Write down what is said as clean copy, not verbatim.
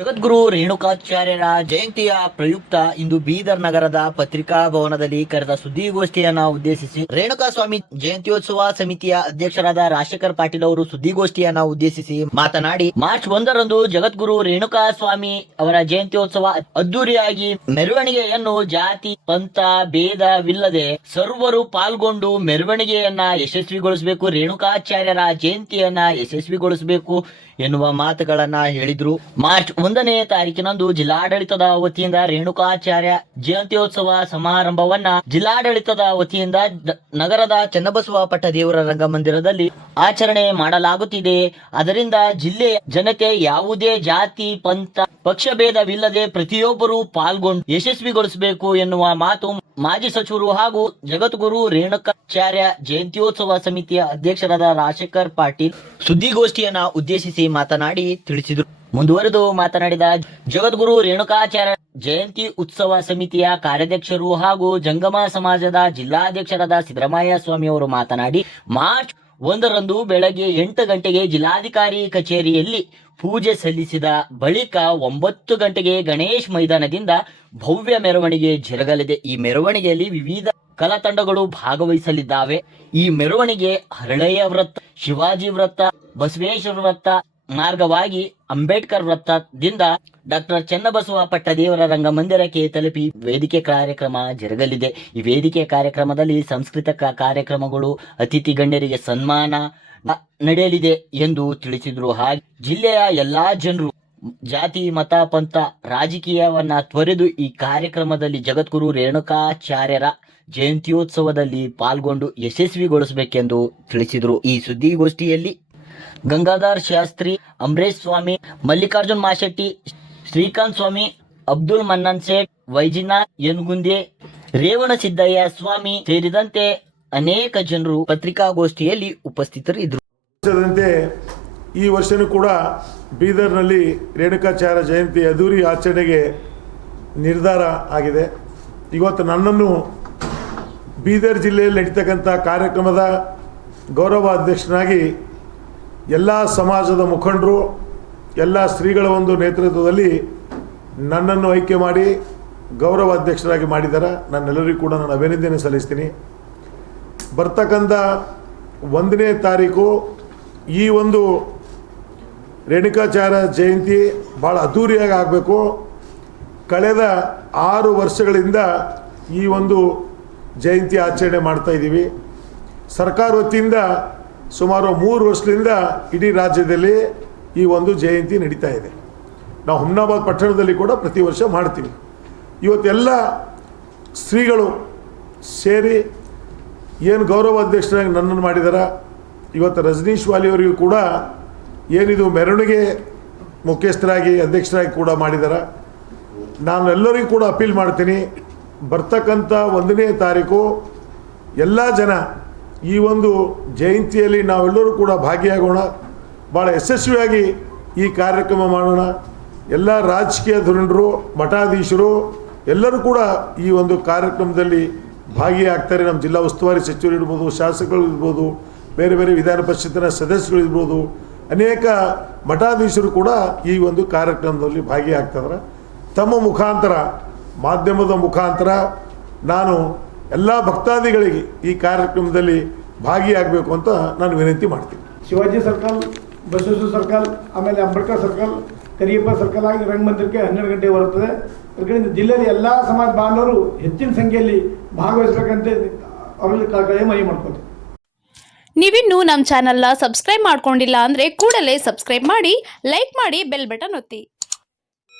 ಜಗದ್ಗುರು ರೇಣುಕಾಚಾರ್ಯರ ಜಯಂತಿಯ ಪ್ರಯುಕ್ತ ಇಂದು ಬೀದರ್ ನಗರದ ಪತ್ರಿಕಾ ಭವನದಲ್ಲಿ ಕರೆದ ಸುದ್ದಿಗೋಷ್ಠಿಯನ್ನ ಉದ್ದೇಶಿಸಿ ರೇಣುಕಾಸ್ವಾಮಿ ಜಯಂತ್ಯೋತ್ಸವ ಸಮಿತಿಯ ಅಧ್ಯಕ್ಷರಾದ ರಾಜಶೇಖರ್ ಪಾಟೀಲ್ ಅವರು ಸುದ್ದಿಗೋಷ್ಠಿಯನ್ನ ಉದ್ದೇಶಿಸಿ ಮಾತನಾಡಿ, ಮಾರ್ಚ್ 1ರಂದು ಜಗದ್ಗುರು ರೇಣುಕಾಸ್ವಾಮಿ ಅವರ ಜಯಂತ್ಯೋತ್ಸವ ಅದ್ದೂರಿಯಾಗಿ ಮೆರವಣಿಗೆಯನ್ನು ಜಾತಿ ಪಂಥ ಭೇದವಿಲ್ಲದೆ ಸರ್ವರು ಪಾಲ್ಗೊಂಡು ಮೆರವಣಿಗೆಯನ್ನ ಯಶಸ್ವಿಗೊಳಿಸಬೇಕು, ರೇಣುಕಾಚಾರ್ಯರ ಜಯಂತಿಯನ್ನ ಯಶಸ್ವಿಗೊಳಿಸಬೇಕು ಎನ್ನುವ ಮಾತುಗಳನ್ನ ಹೇಳಿದ್ರು. ಮಾರ್ಚ್ 1ನೇ ತಾರೀಕಿನಂದು ಜಿಲ್ಲಾಡಳಿತದ ವತಿಯಿಂದ ರೇಣುಕಾಚಾರ್ಯ ಜಯಂತ್ಯೋತ್ಸವ ಸಮಾರಂಭವನ್ನ ಜಿಲ್ಲಾಡಳಿತದ ವತಿಯಿಂದ ನಗರದ ಚನ್ನಬಸವ ಪಟ್ಟದೇವರ ರಂಗಮಂದಿರದಲ್ಲಿ ಆಚರಣೆ ಮಾಡಲಾಗುತ್ತಿದೆ. ಅದರಿಂದ ಜಿಲ್ಲೆಯ ಜನತೆ ಯಾವುದೇ ಜಾತಿ ಪಂಥ ಪಕ್ಷಭೇದವಿಲ್ಲದೆ ಪ್ರತಿಯೊಬ್ಬರು ಪಾಲ್ಗೊಂಡು ಯಶಸ್ವಿಗೊಳಿಸಬೇಕು ಎನ್ನುವ ಮಾತು ಮಾಜಿ ಸಚಿವರು ಹಾಗೂ ಜಗದ್ಗುರು ರೇಣುಕಾಚಾರ್ಯ ಜಯಂತ್ಯೋತ್ಸವ ಸಮಿತಿಯ ಅಧ್ಯಕ್ಷರಾದ ರಾಜಶೇಖರ್ ಪಾಟೀಲ್ ಸುದ್ದಿಗೋಷ್ಠಿಯನ್ನ ಉದ್ದೇಶಿಸಿ ಮಾತನಾಡಿ ತಿಳಿಸಿದರು. ಮುಂದುವರೆದು ಮಾತನಾಡಿದ ಜಗದ್ಗುರು ರೇಣುಕಾಚಾರ್ಯ ಜಯಂತಿ ಉತ್ಸವ ಸಮಿತಿಯ ಕಾರ್ಯಾಧ್ಯಕ್ಷರು ಹಾಗೂ ಜಂಗಮ ಸಮಾಜದ ಜಿಲ್ಲಾಧ್ಯಕ್ಷರಾದ ಸಿದ್ದರಾಮಯ್ಯ ಸ್ವಾಮಿ ಅವರು ಮಾತನಾಡಿ, ಮಾರ್ಚ್ 1ರಂದು ಬೆಳಗ್ಗೆ 8 ಗಂಟೆಗೆ ಜಿಲ್ಲಾಧಿಕಾರಿ ಕಚೇರಿಯಲ್ಲಿ ಪೂಜೆ ಸಲ್ಲಿಸಿದ ಬಳಿಕ 9 ಗಂಟೆಗೆ ಗಣೇಶ್ ಮೈದಾನದಿಂದ ಭವ್ಯ ಮೆರವಣಿಗೆ ಜರುಗಲಿದೆ. ಈ ಮೆರವಣಿಗೆಯಲ್ಲಿ ವಿವಿಧ ಕಲಾ ತಂಡಗಳು ಭಾಗವಹಿಸಲಿದ್ದಾವೆ. ಈ ಮೆರವಣಿಗೆ ಹರಳೆಯ ವೃತ್ತ, ಶಿವಾಜಿ ವೃತ್ತ, ಬಸವೇಶ್ವರ ವೃತ್ತ ಮಾರ್ಗವಾಗಿ ಅಂಬೇಡ್ಕರ್ ವೃತ್ತದಿಂದ ಡಾಕ್ಟರ್ ಚನ್ನಬಸವ ಪಟ್ಟದೇವರ ರಂಗಮಂದಿರಕ್ಕೆ ತಲುಪಿ ವೇದಿಕೆ ಕಾರ್ಯಕ್ರಮ ಜರುಗಲಿದೆ. ಈ ವೇದಿಕೆ ಕಾರ್ಯಕ್ರಮದಲ್ಲಿ ಸಾಂಸ್ಕೃತಿಕ ಕಾರ್ಯಕ್ರಮಗಳು, ಅತಿಥಿ ಗಣ್ಯರಿಗೆ ಸನ್ಮಾನ ನಡೆಯಲಿದೆ ಎಂದು ತಿಳಿಸಿದ್ರು. ಹಾಗೆ ಜಿಲ್ಲೆಯ ಎಲ್ಲಾ ಜನರು ಜಾತಿ ಮತ ಪಂಥ ರಾಜಕೀಯವನ್ನ ತೊರೆದು ಈ ಕಾರ್ಯಕ್ರಮದಲ್ಲಿ ಜಗದ್ಗುರು ರೇಣುಕಾಚಾರ್ಯರ ಜಯಂತ್ಯೋತ್ಸವದಲ್ಲಿ ಪಾಲ್ಗೊಂಡು ಯಶಸ್ವಿಗೊಳಿಸಬೇಕೆಂದು ತಿಳಿಸಿದರು. ಈ ಸುದ್ದಿಗೋಷ್ಠಿಯಲ್ಲಿ ಗಂಗಾಧರ್ ಶಾಸ್ತ್ರಿ, ಅಮರೇಶ್ ಸ್ವಾಮಿ, ಮಲ್ಲಿಕಾರ್ಜುನ್ ಮಾಶೆಟ್ಟಿ, ಶ್ರೀಕಾಂತ್ ಸ್ವಾಮಿ, ಅಬ್ದುಲ್ ಮನ್ನನ್ ಸೇಠ್, ವೈಜಿನಾಥ್ ಯನಗುಂದೆ, ರೇವಣ ಸಿದ್ದಯ್ಯ ಸ್ವಾಮಿ ಸೇರಿದಂತೆ ಅನೇಕ ಜನರು ಪತ್ರಿಕಾಗೋಷ್ಠಿಯಲ್ಲಿ ಉಪಸ್ಥಿತರಿದ್ದರು. ಈ ವರ್ಷನೂ ಕೂಡ ಬೀದರ್ನಲ್ಲಿ ರೇಣುಕಾಚಾರ್ಯ ಜಯಂತಿ ಅದ್ದೂರಿ ಆಚರಣೆಗೆ ನಿರ್ಧಾರ ಆಗಿದೆ. ಇವತ್ತು ನನ್ನನ್ನು ಬೀದರ್ ಜಿಲ್ಲೆಯಲ್ಲಿ ನಡೀತಕ್ಕಂಥ ಕಾರ್ಯಕ್ರಮದ ಗೌರವ ಅಧ್ಯಕ್ಷನಾಗಿ ಎಲ್ಲ ಸಮಾಜದ ಮುಖಂಡರು, ಎಲ್ಲ ಶ್ರೀಗಳ ಒಂದು ನೇತೃತ್ವದಲ್ಲಿ ನನ್ನನ್ನು ಆಯ್ಕೆ ಮಾಡಿ ಗೌರವ ಅಧ್ಯಕ್ಷರಾಗಿ ಮಾಡಿದ್ದಾರೆ. ನನ್ನೆಲ್ಲರಿಗೂ ಕೂಡ ನಾನು ಅಭಿನಂದನೆ ಸಲ್ಲಿಸ್ತೀನಿ. ಬರ್ತಕ್ಕಂಥ 1ನೇ ತಾರೀಕು ಈ ಒಂದು ರೇಣುಕಾಚಾರ್ಯ ಜಯಂತಿ ಭಾಳ ಅದ್ಧೂರಿಯಾಗಿ ಆಗಬೇಕು. ಕಳೆದ 6 ವರ್ಷಗಳಿಂದ ಈ ಒಂದು ಜಯಂತಿ ಆಚರಣೆ ಮಾಡ್ತಾಯಿದ್ದೀವಿ. ಸರ್ಕಾರ ವತಿಯಿಂದ ಸುಮಾರು 3 ವರ್ಷದಿಂದ ಇಡೀ ರಾಜ್ಯದಲ್ಲಿ ಈ ಒಂದು ಜಯಂತಿ ನಡೀತಾ ಇದೆ. ನಾವು ಹುಮ್ನಾಬಾದ್ ಪಟ್ಟಣದಲ್ಲಿ ಕೂಡ ಪ್ರತಿ ವರ್ಷ ಮಾಡ್ತೀವಿ. ಇವತ್ತೆಲ್ಲ ಶ್ರೀಗಳು ಸೇರಿ ಏನು ಗೌರವ ಅಧ್ಯಕ್ಷರಾಗಿ ನನ್ನನ್ನು ಮಾಡಿದಾರ. ಇವತ್ತು ರಜನೀಶ್ ವಾಲಿಯವರಿಗೂ ಕೂಡ ಏನಿದು ಮೆರವಣಿಗೆ ಮುಖ್ಯಸ್ಥರಾಗಿ ಅಧ್ಯಕ್ಷರಾಗಿ ಕೂಡ ಮಾಡಿದಾರ. ನಾನು ಎಲ್ಲರಿಗೂ ಕೂಡ ಅಪೀಲ್ ಮಾಡ್ತೀನಿ, ಬರ್ತಕ್ಕಂಥ 1ನೇ ತಾರೀಕು ಎಲ್ಲ ಜನ ಈ ಒಂದು ಜಯಂತಿಯಲ್ಲಿ ನಾವೆಲ್ಲರೂ ಕೂಡ ಭಾಗಿಯಾಗೋಣ, ಭಾಳ ಯಶಸ್ವಿಯಾಗಿ ಈ ಕಾರ್ಯಕ್ರಮ ಮಾಡೋಣ. ಎಲ್ಲ ರಾಜಕೀಯ ಧುರೀಣರು, ಮಠಾಧೀಶರು ಎಲ್ಲರೂ ಕೂಡ ಈ ಒಂದು ಕಾರ್ಯಕ್ರಮದಲ್ಲಿ ಭಾಗಿಯಾಗ್ತಾರೆ. ನಮ್ಮ ಜಿಲ್ಲಾ ಉಸ್ತುವಾರಿ ಸಚಿವರು ಇರ್ಬೋದು, ಶಾಸಕರು ಇರ್ಬೋದು, ಬೇರೆ ಬೇರೆ ವಿಧಾನ ಪರಿಷತ್ತಿನ ಸದಸ್ಯರು ಇರ್ಬೋದು, ಅನೇಕ ಮಠಾಧೀಶರು ಕೂಡ ಈ ಒಂದು ಕಾರ್ಯಕ್ರಮದಲ್ಲಿ ಭಾಗಿಯಾಗ್ತಿದ್ದಾರೆ. ತಮ್ಮ ಮುಖಾಂತರ, ಮಾಧ್ಯಮದ ಮುಖಾಂತರ ನಾನು ಎಲ್ಲ ಭಕ್ತಾದಿಗಳಿಗೆ ಈ ಕಾರ್ಯಕ್ರಮದಲ್ಲಿ ಭಾಗಿಯಾಗಬೇಕು ಅಂತ ನಾನು ವಿನಂತಿ ಮಾಡ್ತೀನಿ. ಶಿವಾಜಿ ಸರ್ಕಲ್, ಬಸವೇಶ್ವರ ಸರ್ಕಲ್, ಆಮೇಲೆ ಅಂಬೇಡ್ಕರ್ ಸರ್ಕಲ್, ಕರಿಯಪ್ಪ ಸರ್ಕಲ್ ಆಗಿ ರಂಗಮಂದಿರಕ್ಕೆ 12 ಗಂಟೆಗೆ ಬರುತ್ತದೆ. ಅದರಿಂದ ಜಿಲ್ಲೆಯಲ್ಲಿ ಎಲ್ಲ ಸಮಾಜ ಬಾಂಧವರು ಹೆಚ್ಚಿನ ಸಂಖ್ಯೆಯಲ್ಲಿ ಭಾಗವಹಿಸಬೇಕಂತ ಅವರಲ್ಲಿ ಕಳಕಳಿ ಮನವಿ ಮಾಡ್ಕೊಳ್ತೀವಿ. ನೀವಿನ್ನೂ ನಮ್ಮ ಚಾನಲ್ನ ಸಬ್ಸ್ಕ್ರೈಬ್ ಮಾಡ್ಕೊಂಡಿಲ್ಲ ಅಂದರೆ ಕೂಡಲೇ ಸಬ್ಸ್ಕ್ರೈಬ್ ಮಾಡಿ, ಲೈಕ್ ಮಾಡಿ, ಬೆಲ್ ಬಟನ್ ಒತ್ತಿ.